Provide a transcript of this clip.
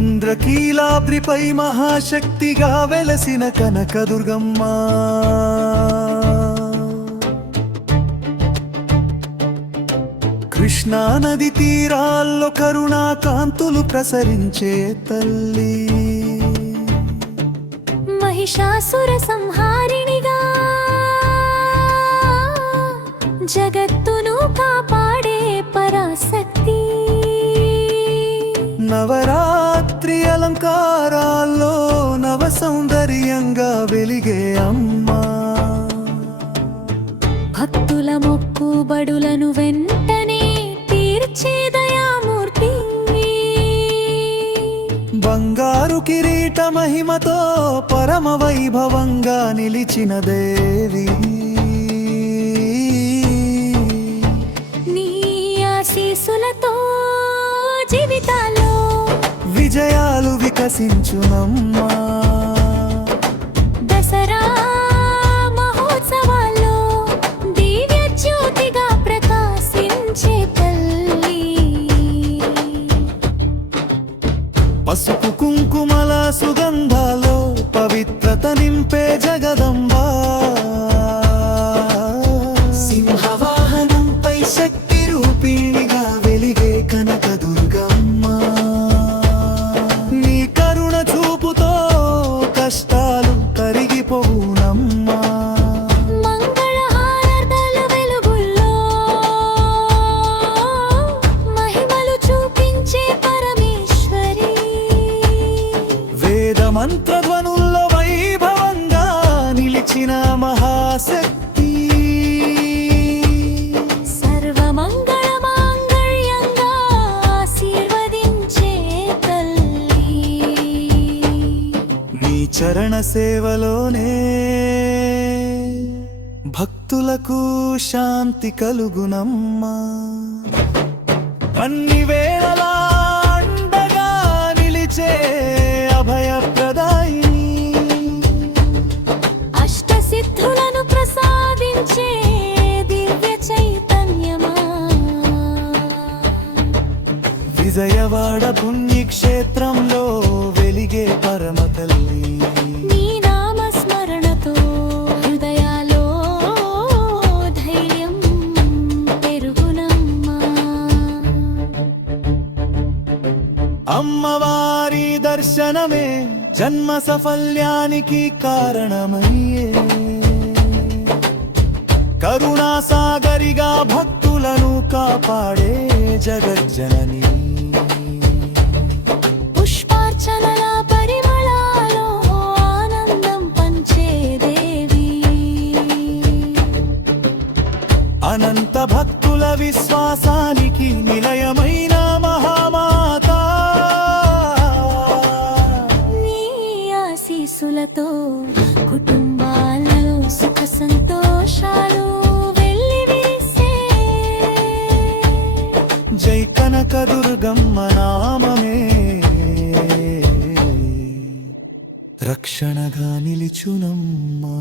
ఇంద్రకీలాద్రిపై మహాశక్తిగా వెలసిన కనకదుర్గమ్మ, కృష్ణా నది తీరాల్లో కరుణా కాంతులు ప్రసరించే తల్లి, మహిషాసుర సంహారిణిగా జగత్తును కాపాడే పరాశక్తి, నవరాత్రి అలంకారాల్లో నవ సౌందర్యంగా వెలిగే అమ్మా, భక్తుల మొక్కుబడులను వెంటనే తీర్చే దయామూర్తి, బంగారు కిరీట మహిమతో పరమ వైభవంగా నిలిచిన దేవి, నీ ఆశీస్సులతో జీవితాల్లో విజయాలు వికసించునమ్మా, దసరా మహోత్సవాల్లో దివ్య జ్యోతిగా ప్రకాశించే తల్లి, పసుపు కుంకుమల సుగంధాలో పవిత్రత నింపే జగదంబా, సింహవాహనంపై శక్తి రూపిణిగా వెలిగే కనకదుర్గమ్మ, నీ కరుణ చూపుతో కష్టాలు కరిగిపోవునమ్మా, మంగళహారతల వెలుగుల్లో మహిమలు చూపించే పరమేశ్వరి, వేద మంత్రధ్వనుల్లో వైభవంగా నిలిచిన మహాశక్తి, సర్వమంగళ మాంగళ్యంగా ఆశీర్వదించే తల్లి, నీ చరణ సేవలోనే భక్తులకు శాంతి కలుగునమ్మా, అన్ని వేళలా అండగా నిలిచే అభయప్రదాయిని, అష్టసిద్ధులను ప్రసాదించే దివ్య చైతన్యమా, విజయవాడ పుణ్యక్షేత్రంలో వెలిగే పరమ తల్లి, నీ నామస్మరణతో హృదయాలో ధైర్యం పెరుగునమ్మా, అమ్మవారి దర్శనమే జన్మ సఫల్యానికి కారణమయ్యే, కరుణాసాగరిగా భక్తులను కాపాడే జగజ్జనని, పుష్పార్చనల పరిమళాలో ఆనందం పంచే దేవి, అనంత భక్తుల విశ్వాసానికి నిలయమైన మహామాత, నీ ఆశీస్సులతో కుటుంబాలలో సుఖ సంతోషాలు వెల్లివిరిసే, జై కనకదుర్గమ్మ నామమే రక్షణగా నిలిచునమ్మా.